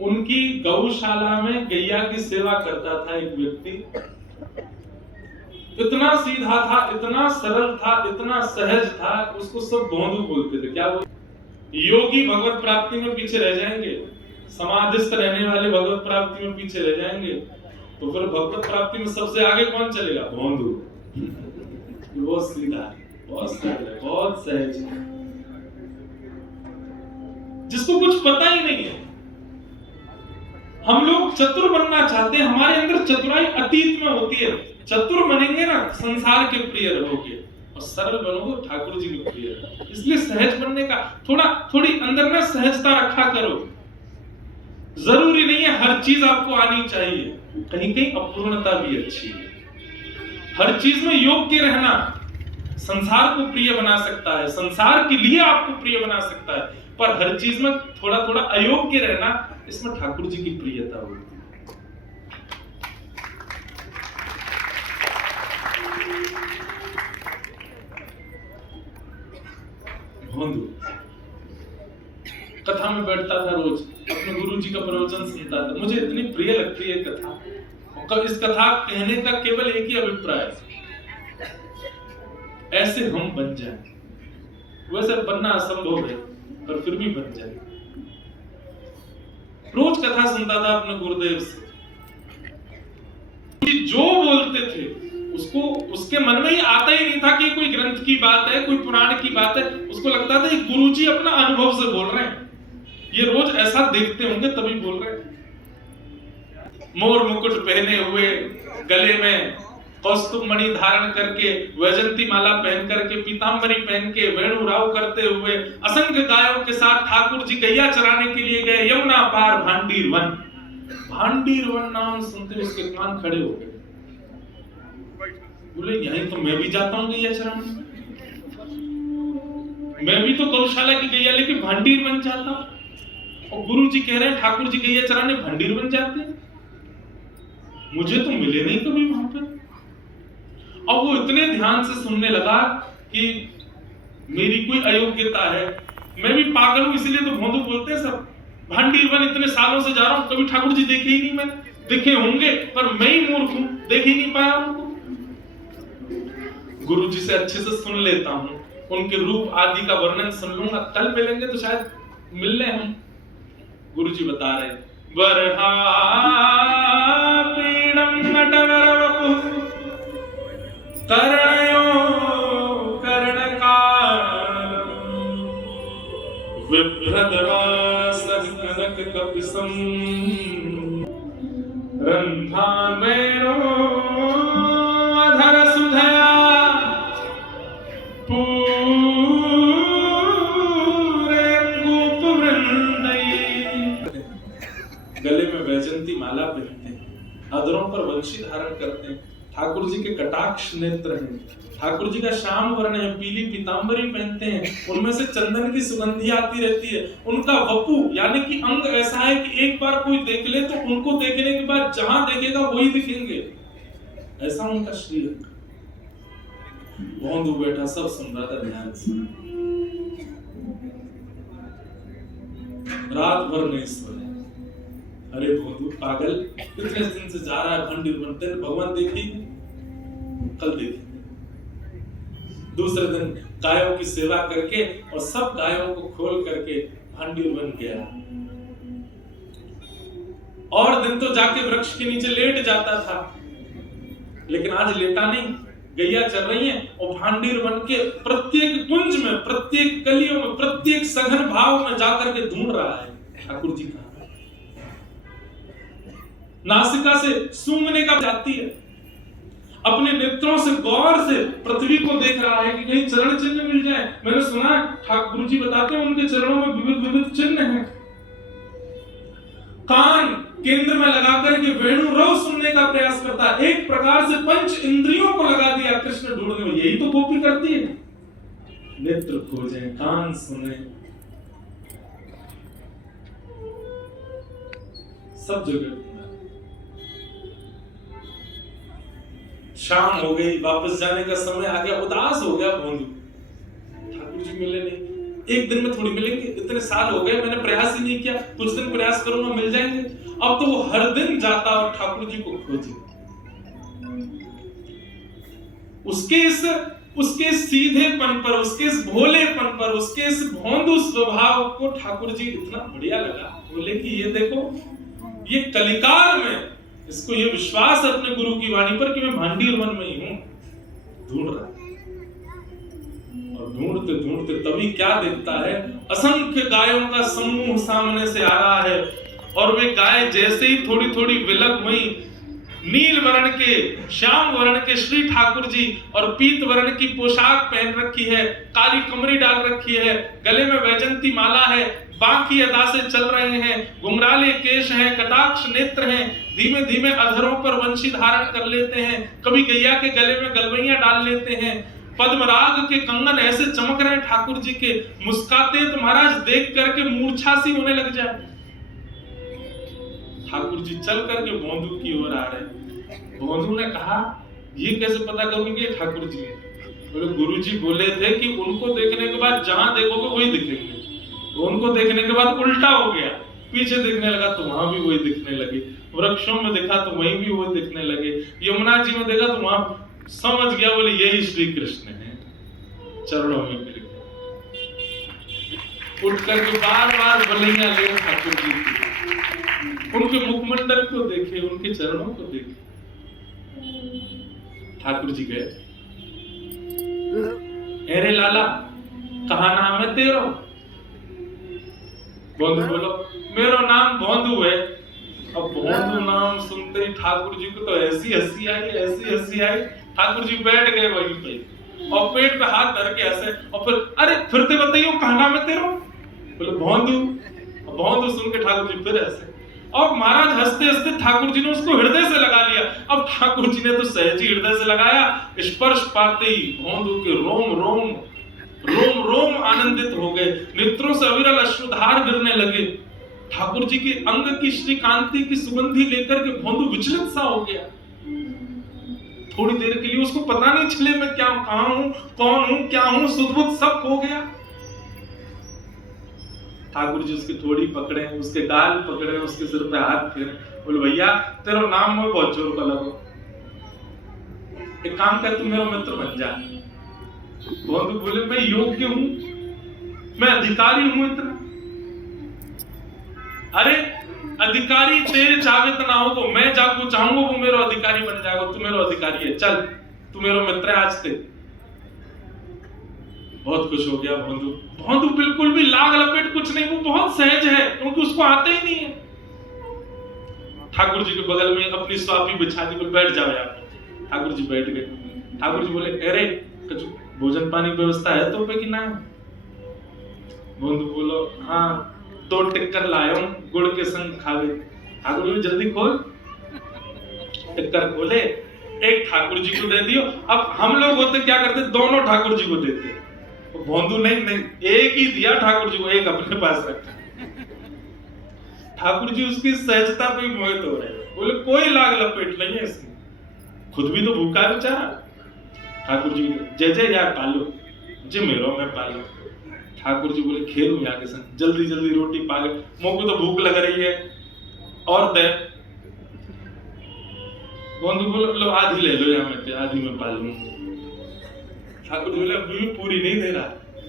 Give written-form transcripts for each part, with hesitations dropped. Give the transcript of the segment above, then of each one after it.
उनकी गौशाला में गैया की सेवा करता था एक व्यक्ति। इतना सीधा था, इतना सरल था, इतना सहज था, उसको सब भोंदू बोलते थे। क्या बोलते? योगी भगवत प्राप्ति में पीछे रह जाएंगे, समाधिस्थ रहने वाले भगवत प्राप्ति में पीछे रह जाएंगे, तो फिर भगवत प्राप्ति में सबसे आगे कौन चलेगा? भोंदू। बहुत सीधा है, बहुत सरल है, बहुत सहज है, जिसको कुछ पता ही नहीं है। हम लोग चतुर बनना चाहते हैं, हमारे अंदर चतुराई अतीत में होती है। चतुर बनेंगे ना, संसार के प्रिय रहोगे, और सरल बनोगे, ठाकुर जी के प्रिय रहोगे। इसलिए सहज बनने का थोड़ी अंदर में सहजता रखा करो। जरूरी नहीं है हर चीज आपको आनी चाहिए, कहीं कहीं अपूर्णता भी अच्छी है। हर चीज में योग्य रहना संसार को प्रिय बना सकता है, संसार के लिए आपको प्रिय बना सकता है, पर हर चीज में थोड़ा थोड़ा अयोग्य रहना, इसमें ठाकुर जी की प्रियता होती है। भोंदू कथा में बैठता था, रोज अपने गुरु जी का प्रवचन सुनता था। मुझे इतनी प्रिय लगती है कथा। इस कथा कहने का केवल एक ही अभिप्राय है, ऐसे हम बन जाएं। वैसे बनना असंभव है, पर फिर भी बन जाए। रोज कथा सुनता था अपने गुरुदेव से, जो बोलते थे उसको उसके मन में ही आता ही नहीं था कि कोई ग्रंथ की बात है, कोई पुराण की बात है। उसको लगता था कि गुरुजी अपना अनुभव से बोल रहे हैं, ये रोज ऐसा देखते होंगे तभी बोल रहे हैं। मोर मुकुट पहने हुए, गले में कौस्तुभ मणि धारण करके, वैजंती माला पहन करके, पीतांबरी पहन के, वेणु राव करते हुए, असंख्य गायों के साथ ठाकुर जी गैया चराने के लिए गए यमुना पार भांडीर वन। भांडीर वन नाम सुनते उसके कान खड़े हो गए। बोले यहीं तो मैं भी जाता हूँ गैया चराने, मैं भी तो गौशाला की गैया लेके भांडीर वन जाता हूँ, और गुरु जी कह रहे हैं ठाकुर जी गैया चराने भांडीर वन जाते हैं। मुझे तो मिले नहीं कभी वहां पर। अब वो इतने ध्यान से सुनने लगा कि मेरी कोई अयोग्यता है, मैं भी पागल हूं, इसलिए तो भोंदू बोलते हैं सब। भांडीर वन इतने सालों से जा रहा हूं, कभी ठाकुर जी देखे ही नहीं मैंने। देखे होंगे पर मैं ही मूर्ख हूं, देख ही नहीं पाया उनको। गुरु जी से अच्छे से सुन लेता हूं, उनके रूप आदि का वर्णन सुन लूंगा, कल मिलेंगे तो शायद मिल ले हम। गुरु जी बता रहे वरहा पीड़म नटवर वपु कर्णयो कर्णकारं विभ्रदवासः कनक कपिसं रंधामेनो अधर सुधया पूरे गोप वृंदई। गले में वैजंती माला पहनते हैं, अधरों पर वंशी धारण करते हैं, ठाकुर जी के कटाक्ष नेत्र हैं, ठाकुर जी का श्याम वर्ण है, पीली पीतांबरी पहनते हैं, उनमें से चंदन की सुगंधी आती रहती है। उनका वपु यानी कि अंग ऐसा है कि एक बार कोई देख ले तो उनको देखने के बाद जहां देखेगा वही दिखेंगे, ऐसा उनका शरीर। भोंदू बैठा सब सुन रहा था ध्यान से, रात भर नहीं सोया। अरे भोंदू पागल, इतने दिन से जा रहा है भांडीर वन, तेरे भगवान देखी कल देखी। दूसरे दिन गायों की सेवा करके और सब गायों को खोल करके भांडीर वन गया। और दिन तो जाके वृक्ष के नीचे लेट जाता था, लेकिन आज लेटा नहीं, गैया चल रही है और भांडीर वन के प्रत्येक कुंज में, प्रत्येक कलियों में, प्रत्येक सघन भाव में जाकर के ढूंढ रहा है ठाकुर जी का। नासिका से सूंघने का जाती है, अपने नेत्रों से गौर से पृथ्वी को देख रहा है कि कहीं चरण चिन्ह मिल जाए। मैंने सुना ठाकुर जी बताते हैं उनके चरणों में विविध विविध चिन्ह हैं। कान केंद्र में लगाकर के वेणु रव सुनने का प्रयास करता है। एक प्रकार से पंच इंद्रियों को लगा दिया कृष्ण ढूंढने में। यही तो गोपी करती है, नेत्र खोजे, कान सुने, सब जगह। शाम हो गई, वापस जाने का समय आ गया, उदास हो गया भोंदू, ठाकुर जी मिले नहीं। एक दिन में थोड़ी मिलेंगे, इतने साल हो गए मैंने प्रयास ही नहीं किया, कुछ दिन प्रयास करूंगा मिल जाएंगे। अब तो वो हर दिन जाता और ठाकुर जी को खोजे। उसके सीधेपन पर, उसके इस भोलेपन पर, उसके इस भोंदू स्वभाव को ठाकुर जी इतना बढ़िया लगा। बोले कि ये देखो, ये कलिकाल में इसको ये विश्वास है अपने गुरु की वाणी पर कि मैं भांडीर वन में ही हूं, ढूंढ रहा है। और ढूंढते ढूंढते तभी क्या देखता है, असंख्य गायों का समूह सामने से आ रहा है। और वे गाय जैसे ही थोड़ी थोड़ी विलग हुई, नील वर्ण के, श्याम वर्ण के श्री ठाकुर जी और पीत वर्ण की पोशाक पहन रखी है, काली कमरी डाल रखी है, गले में वैजंती माला है, बाकी अदा से चल रहे हैं, घुंघराले केश हैं, कटाक्ष नेत्र हैं, धीमे धीमे अधरों पर वंशी धारण कर लेते हैं, कभी गैया के गले में गलवैया डाल लेते हैं, पद्मराग के कंगन ऐसे चमक रहे हैं ठाकुर जी के, मुस्काते तो महाराज देख करके मूर्छा सी होने लग जाए। ठाकुर जी चल करके भोंदू की ओर आ रहे। भोंदू ने कहा, ये कैसे पता करूंगी ठाकुर जी? बोले गुरु जी बोले थे कि उनको देखने के बाद जहां देखोगे वही दिखेंगे। तो उनको देखने के बाद उल्टा हो गया, पीछे देखने लगा तो वहां भी वही दिखने लगे, वृक्षों में देखा तो वहीं भी वही दिखने लगे, यमुना जी में देखा तो वहां समझ गया, बोले यही श्री कृष्ण है। चरणों में गिर गया, उठ करके बार बार बलैया ले ठाकुर जी की, उनके मुखमंडल को देखे, उनके चरणों को देखे। ठाकुर जी गए, अरे लाला कहा नाम है तेरा? भोंदू बोलो, मेरा नाम भोंदू है। अब भोंदू नाम सुनते ही ठाकुर जी को तो ऐसी हंसी आई, ऐसी हंसी आई, ठाकुर जी बैठ गए वहीं पे और पेट पे हाथ धर के ऐसे, और फिर अरे फिरते बताइयो कहा नाम है तेरा? बोले भोंदू। भोंदू सुन के ठाकुर जी फिर ऐसे, और महाराज हंसते हंसते ठाकुर जी ने उसको हृदय से लगा लिया। अब ठाकुर जी ने तो सहज ही हृदय से लगाया, स्पर्श पाते ही भोंदू के रोम रोम रोम रोम आनंदित हो गए, नेत्रों से अविरल अश्रुधार गिरने लगे। ठाकुर जी के अंग की श्री कांति की सुगंधी लेकर के भोंदू विचलित सा हो गया। थोड़ी देर के लिए उसको पता नहीं चले मैं क्या, कहां हूं, कौन हूं, क्या हूं, सुध-बुध सब खो गया। ठाकुर जी उसकी थोड़ी पकड़े, उसके गाल पकड़े, उसके सिर पे हाथ फेरे, बोले भैया तेरा नाम में बहुत जोर का लगो, एक काम कर तू मेरा मित्र बन जा। भोंदू बोले मैं योग्य हूं, मैं अधिकारी हूं इतना? अरे अधिकारी तेरे चाहे तो ना हो, मैं जाको चाहूंगा वो मेरा अधिकारी बन जाएगा, तू मेरा अधिकारी है, चल तू मेरा मित्र है आज से। बहुत खुश हो गया भोंदू। भोंदू बिल्कुल भी लाग लपेट कुछ नहीं, वो बहुत सहज है क्योंकि उसको आता ही नहीं है। ठाकुर जी के बगल में अपनी स्वापी बिछा दी, बैठ जाओ यार। ठाकुर जी बैठ गए। ठाकुर जी बोले अरे कुछ भोजन पानी की व्यवस्था है तो पे कि ना? भोंदू बोलो हाँ 2 टिक्कर लाया हूं, गुड़ के संग खावे। ठाकुर जी जल्दी खोल। टिक्कर खोले, एक ठाकुर जी को दे दियो। अब हम लोग होते क्या करते, दोनों ठाकुर जी को देते। भोंदू नहीं, एक ही दिया ठाकुर जी को, एक अपने पास रखा। ठाकुर जी उसकी सहजता पे मोहित हो रहे, बोले कोई लाग लपेट नहीं है इसमें, खुद भी तो भूखा है बेचारा। ठाकुर जी जय जय यार पालो, जे मेरो मैं पालो। ठाकुर जी बोले खेलू यहाँ के संग, जल्दी जल्दी रोटी पा गए, मोको तो भूख लग रही है और दे। भोंदू बोले लो आधी ले लो यहाँ में, आधी मैं पा लूंगा। ठाकुर जी बोले अभी पूरी नहीं दे रहा।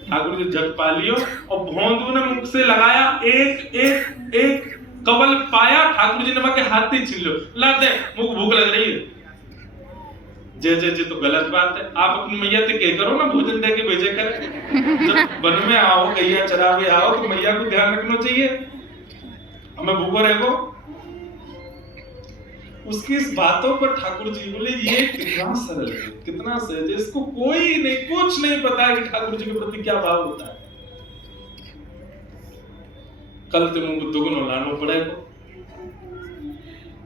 ठाकुर जी झट पा लियो और भोंदू ने मुख से लगाया, एक एक एक कवल पाया। ठाकुर जी ने के हाथ ही छीन लो, ला दे मुख भूख लग रही है। जय जय जी तो गलत बात है, आप अपनी मैया से कह करो ना भोजन दे के भेजे करे। जब वन में आओ, गैया चरावे आओ तो मैया को ध्यान रखना चाहिए, हमें भूखो रहेगो। उसकी इस बातों पर ठाकुर जी बोले ये कितना सरल है, कितना सहज है, इसको कोई नहीं, कुछ नहीं पता है कि ठाकुर जी के प्रति क्या भाव होता है। कल ते मुंह दुगनो लानो पड़ेगा,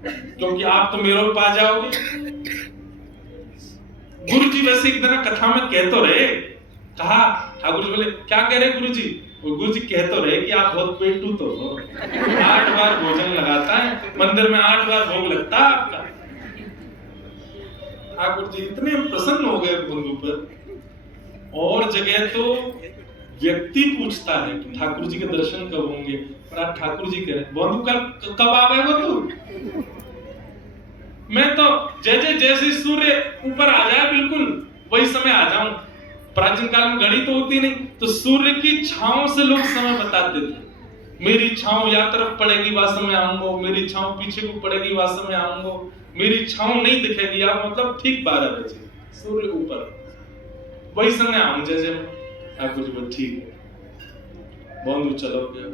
क्योंकि आप तो मेरे पा जाओगे। गुरु जी वैसे एक दिन कथा में कह तो रहे, कहा ठाकुर जी बोले क्या कह रहे गुरु जी? गुरु जी कह तो रहे कि आप बहुत पेटू तो हो, 8 बार भोजन लगाता है, मंदिर में 8 बार भोग लगता है आपका। ठाकुर जी इतने प्रसन्न हो गए भोंदू पर, और जगह तो व्यक्ति पूछता है कि ठाकुर जी के दर्शन कब होंगे, और आज ठाकुर जी कह रहे बंधु कल कब आ गए हो तू? मैं तो जैसे सूर्य ऊपर आ जाए बिल्कुल वही समय आ जाऊं। प्राचीन काल में घड़ी तो होती नहीं, तो सूर्य की छांव से लोग समय बताते थे। मेरी छांव या तरफ पड़ेगी वह समय आऊंगा, मेरी छांव पीछे को पड़ेगी वह समय आऊंगा, मेरी छांव नहीं दिखेगी आप मतलब ठीक 12 बजे सूर्य ऊपर वही समय आऊं। जैसे ठाकुर जी बोले ठीक है बंधु चलो गया।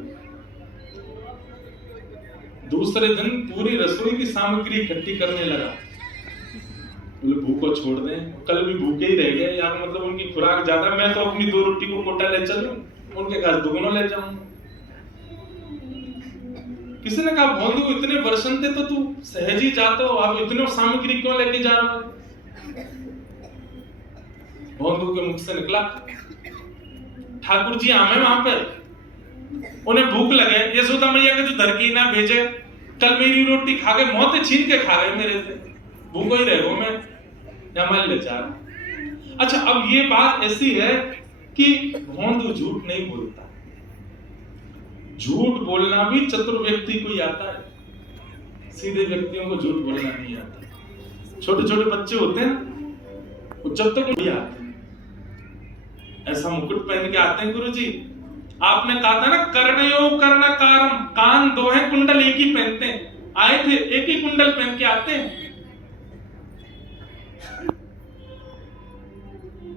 दूसरे दिन पूरी रसोई की सामग्री इकट्ठी करने लगा। बोले भूखो छोड़ दें, कल भी भूखे ही रह गए यार, मतलब उनकी खुराक ज्यादा, मैं तो अपनी 2 रोटी को कोटा ले चलूं, उनके घर दुगुना ले जाऊं। किसी ने कहा बंधु इतने वर्षन थे तो तू सहज ही जाता हो, आप इतने सामग्री क्यों लेके जा रहे हो? बंधु के मुख से निकला ठाकुर जी आमे वहां पर, उन्हें भूख लगे, यशोदा मैया के जो धरकी ना भेजे, कल मेरी रोटी खा गए, मौत छीन के खा गए मेरे से, भूखो ही रहो मैं या ले जा। अच्छा अब ये बात ऐसी है कि भोंदू झूठ नहीं बोलता, झूठ बोलना भी चतुर व्यक्ति को ही आता है, सीधे व्यक्तियों को झूठ बोलना नहीं आता। छोटे छोटे बच्चे होते हैं वो जब तक नहीं आते ऐसा मुकुट पहन के आते हैं गुरुजी। आपने कहा था ना कर्णयो कर्णकारम, कान 2 हैं कुंडल एक ही पहनते हैं, आए थे एक ही कुंडल पहन के आते हैं।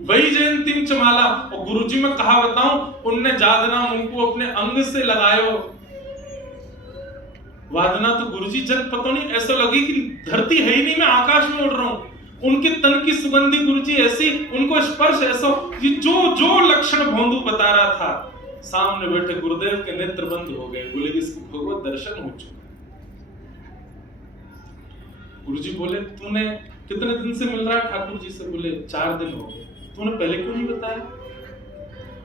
वही जयंती चमाला, और गुरुजी में कहा बताऊं उनने जादना उनको अपने अंग से लगायो, वादना तो गुरुजी जन पता नहीं ऐसा लगे कि धरती है ही नहीं, मैं आकाश में उड़ रहा हूं। उनके तन की सुगंधी गुरुजी ऐसी, उनको स्पर्श ऐसा, ये जो लक्षण भोंदू बता रहा था, सामने बैठे गुरुदेव के नेत्र बंद हो गए। बोले कि इसको भगवत दर्शन हो चुका। गुरुजी बोले तूने कितने दिन से मिल रहा है ठाकुर जी से? बोले 4 दिन हो गए। तूने पहले क्यों नहीं बताया?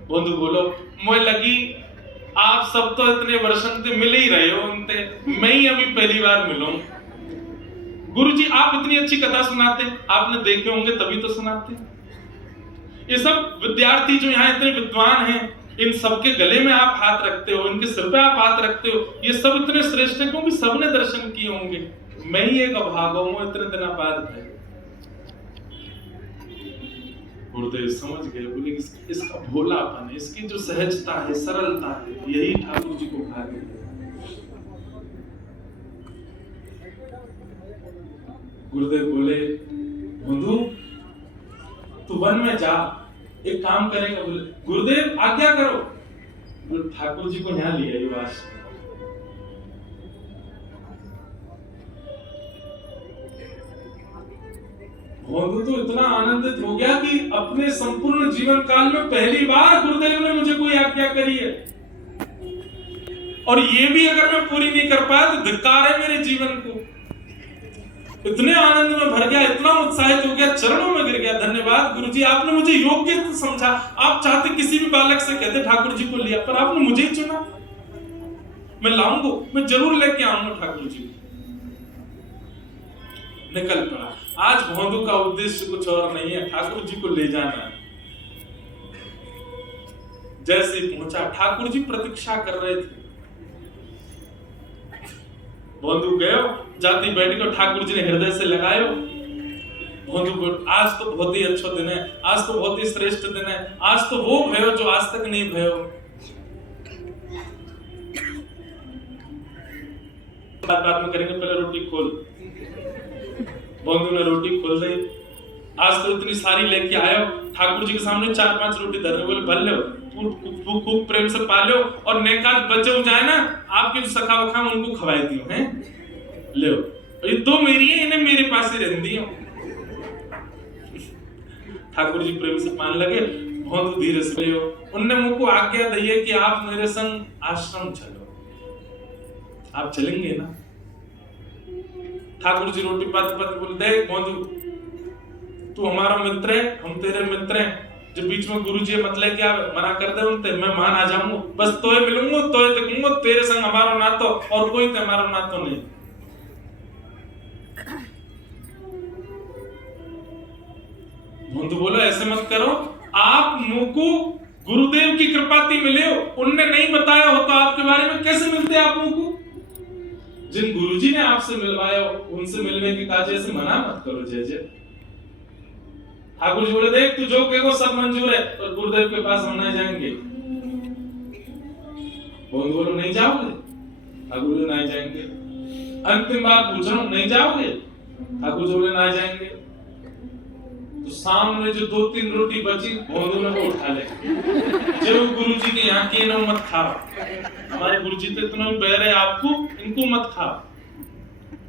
बंधु बोलो मुझे लगी आप सब तो इतने वर्षों से मिल ही रहे हो उनसे, मैं ही अभी पहली बार मिलूं। गुरुजी आप इतनी अच्छी कथा सुनाते, आपने देखे होंगे तभी तो सुनाते। ये सब विद्यार्थी जो यहाँ इतने विद्वान हैं, इन सबके गले में आप हाथ रखते हो, इनके सिर पे आप हाथ रखते हो, ये सब इतने श्रेष्ठ हैं क्योंकि सबने दर्शन किए होंगे, मैं ही एक अभागा हूं इतने दिन बाद है। गुरुदेव समझ गए, बोले इसका भोलापन है, इसकी जो सहजता है, सरलता है, यही ठाकुर जी को भागे। गुरुदेव बोले बंधु तू वन में जा, एक काम करेगा। बोले गुरुदेव आज्ञा करो। बोले ठाकुर जी को यहाँ ले आइए आज। बंधु तो इतना आनंदित हो गया कि अपने संपूर्ण जीवन काल में पहली बार गुरुदेव ने मुझे कोई आज्ञा करी है, और ये भी अगर मैं पूरी नहीं कर पाया तो धिक्कार है मेरे जीवन को। इतने आनंद में भर गया, इतना उत्साहित हो गया, चरणों में गिर गया। धन्यवाद गुरुजी, आपने मुझे योग्य समझा। आप चाहते किसी भी बालक से कहते ठाकुर जी को लिया, पर आपने मुझे ही चुना। मैं लाऊंगा, मैं जरूर लेके आऊंगा ठाकुर जी। निकल पड़ा। आज भोंदू का उद्देश्य कुछ और नहीं है, ठाकुर जी को ले जाना। जैसे पहुंचा, ठाकुर जी प्रतीक्षा कर रहे थे। भोंदू गयो, जाति बैठ कर ठाकुर जी ने हृदय से लगायो। भोंदू को आज तो बहुत ही अच्छा दिन है, आज तो बहुत ही श्रेष्ठ दिन है, आज तो वो भयो जो आज तक नहीं भयो। बात में करेंगे, पहले रोटी खोल। बंधु ने रोटी खोल दी। आज तो इतनी सारी लेके आयो, ठाकुर जी के सामने 4-5 रोटी धर रहे। बोले भल लो, खूब प्रेम से पालो, और नेकात बचे हो जाए ना आपके जो सखा वखा उनको खवाए दियो हैं, ले ये 2 मेरी है, इन्हें मेरे पास ही रहने दियो। ठाकुर जी प्रेम से पान लगे। बहुत धीरे से लियो। उनने मुझको आज्ञा दी है कि आप मेरे संग आश्रम चलो। आप चलेंगे ना? ठाकुर जी रोटी पाते पाते बोले देख बंधु तू हमारा मित्र है, हम तेरे मित्र हैं, जो बीच में गुरु जी मतलब क्या मना कर दे उनते, मैं मान आ जाऊंगा, बस तोय मिलूंगा, तोय देखूंगा, तेरे संग हमारा नातो और कोई तो हमारा नातो नहीं। बंधु बोलो ऐसे मत करो, आप मुझको गुरुदेव की कृपा थी मिले हो, उनने नहीं बताया हो तो आपके बारे में कैसे मिलते आप लोगों को? जिन गुरुजी ने आपसे मिलवाया हो उनसे मिलने के काज ऐसे मना मत करो। जय जय। ठाकुर जी बोले देख तू जो कहेगा सब मंजूर है, पर गुरुदेव के पास हम नहीं जाएंगे। बोलो नहीं जाओगे? ठाकुर जी नहीं जाएंगे। अंतिम बार पूछ रहा हूं नहीं जाओगे? ठाकुर जी बोले नहीं जाएंगे। तो सामने जो 2-3 रोटी बची बोंदू ने वो उठा ले, जो गुरु जी के यहाँ की ना मत खाओ, हमारे गुरु जी तो इतना बहरे आपको, इनको मत खाओ।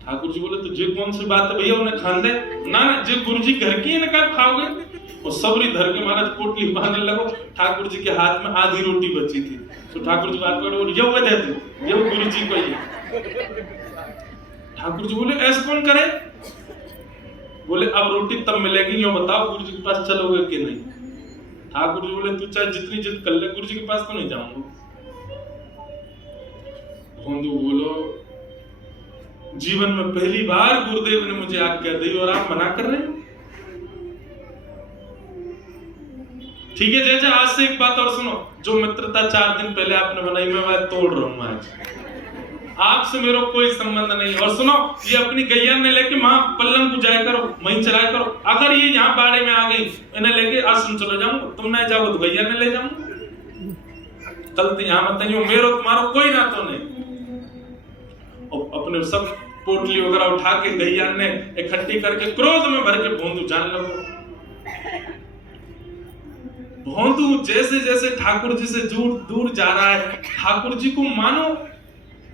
ठाकुर जी बोले तो जे कौन सी बात है भैया उन्हें खान दे ना, जो गुरु जी घर की है ना खाओगे? वो सबरी धर के महाराज पोटली बांधने लगो। ठाकुर जी के हाथ में आधी रोटी बची थी, तो ठाकुर जी बात करो ये वो दे दो, ये गुरु जी को ही। ठाकुर जी बोले ऐसा कौन करे? बोले अब रोटी तब मिलेगी, यो बताओ गुरु जी के पास चलोगे कि नहीं? ठाकुर जी बोले तू चाहे जितनी जिद कर ले, गुरु जी के पास तो नहीं जाऊंगा। भोंदू बोलो जीवन में पहली बार गुरुदेव ने मुझे आज्ञा दी और आप मना कर रहे हैं? ठीक है जैसे आज से एक बात और सुनो, जो मित्रता 4 दिन पहले आपने बनाई मैं वह तोड़ रहा हूं आज। आपसे मेरा कोई संबंध नहीं। और सुनो ये अपनी गैया ने लेके मां पल्लम को जाया करो, वहीं चलाया करो। अगर ये यहाँ बाड़े में आ गई इन्हें लेके आश्रम चलो जाऊंगा, तुम नहीं जाओगे तो गैया ने ले जाऊंगा। कल तो यहाँ मत नहीं हो, मेरो तुम्हारो कोई ना तो नहीं। और अपने सब पोटली वगैरह उठा के गैया ने इकट्ठी करके क्रोध में भर के भोंदू जान लगो। भोंदू जैसे जैसे ठाकुर जी से दूर जा रहा है, ठाकुर जी को मानो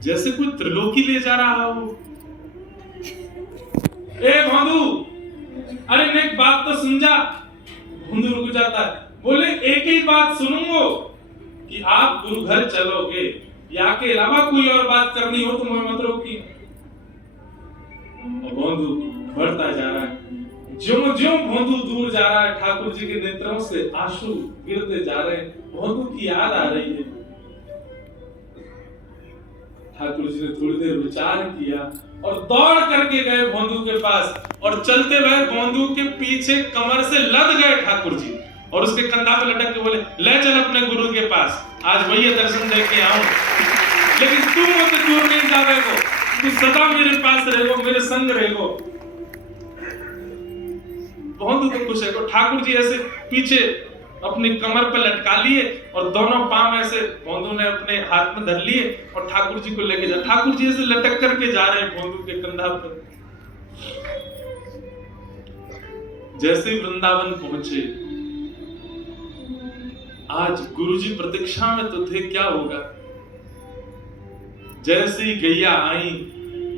जैसे कोई त्रिलोकी ले जा रहा हो। ए भोंदू, अरे एक बात तो सुन जा। भोंदू रुक जाता है, बोले एक ही बात सुनूंगो कि आप गुरु घर चलोगे, या के अलावा कोई और बात करनी हो तो मुझे मत रोकी। और भोंदू बढ़ता जा रहा है, ज्यों ज्यों भोंदू दूर जा रहा है ठाकुर जी के नेत्रों से आंसू गिरते जा रहे हैं। भोंदू की याद आ रही है। ठाकुर जी ने थोड़ी देर विचार किया और दौड़ करके गए भोंदू के पास, और चलते हुए भोंदू के पीछे कमर से लद गए ठाकुर जी और उसके कंधा पे लटक के बोले ले चल अपने गुरु के पास, आज भैया दर्शन दे के आऊं, लेकिन तू मुझसे दूर नहीं जावेगो, तू सदा मेरे पास रहेगो, मेरे संग रहेगो। भोंदू तो खुश है। ठाकुर जी ऐसे पीछे अपनी कमर पर लटका लिए और दोनों पांव ऐसे भोंदू ने अपने हाथ में धर लिए और ठाकुर जी को लेके जा। ठाकुर जी ऐसे लटक करके जा रहे हैं भोंदू के कंधा पर। जैसे वृंदावन पहुंचे, आज गुरुजी प्रतीक्षा में तो थे क्या होगा। जैसे ही गैया आई,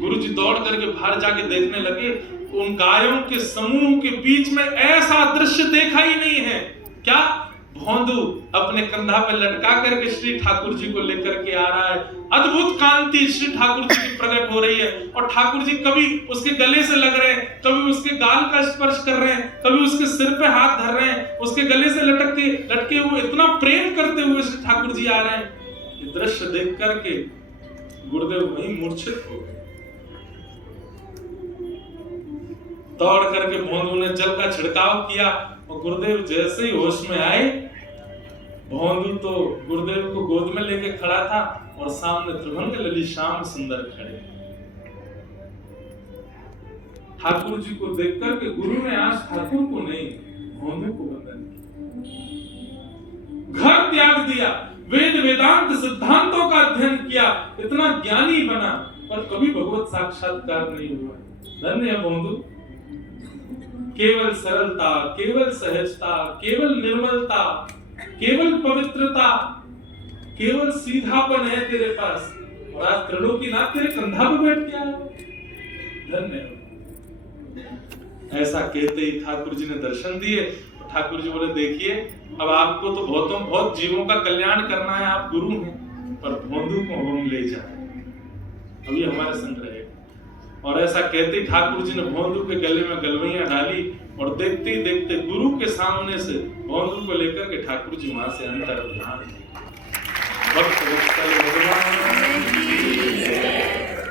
गुरुजी दौड़ करके बाहर जाके देखने लगे, उन गायों के समूह के बीच में ऐसा दृश्य देखा ही नहीं है। क्या? भोंदू अपने कंधा पे लटका करके श्री ठाकुर जी को लेकर के आ रहा है। अद्भुत कांति श्री ठाकुर जी की प्रकट हो रही है और ठाकुर जी कभी उसके गले से लग रहे हैं, कभी उसके गाल का स्पर्श कर रहे हैं, कभी उसके सिर पे हाथ धर रहे हैं, उसके गले से लटके हुए इतना प्रेम करते हुए श्री ठाकुर जी आ रहे हैं। ये दृश्य देख करके गुरुदेव वहीं मूर्छित हो गए। दौड़ करके भोंदू ने जल का छिड़काव किया और गुरुदेव जैसे ही होश में आए, भोंदू तो गुरुदेव को गोद में लेके खड़ा था और सामने त्रिभंग ललित श्याम सुंदर खड़े। ठाकुर जी को देख करके गुरु ने आज ठाकुर को नहीं भोंदू को वंदन किया। घर त्याग दिया, वेद वेदांत सिद्धांतों का अध्ययन किया, इतना ज्ञानी बना, पर कभी भगवत साक्षात्कार नहीं हुआ। धन्य है भोंदू। केवल सरलता, केवल सहजता, केवल निर्मलता, केवल पवित्रता, केवल सीधापन है तेरे पास, और आज त्रिलोकीनाथ तेरे कंधा पे बैठ के आया। धन्य। ऐसा कहते ही ठाकुर जी ने दर्शन दिए। ठाकुर जी बोले देखिए, अब आपको तो बहुत जीवों का कल्याण करना है, आप गुरु हैं, पर भोंदू को हम ले जाए, अभी हमारे संग रहेगा। और ऐसा कहते ही ठाकुर जी ने भोंदू के गले में गलवैया डाली और देखते ही देखते गुरु के सामने से भोंदू को लेकर के ठाकुर जी वहां से अंतर ध्यान।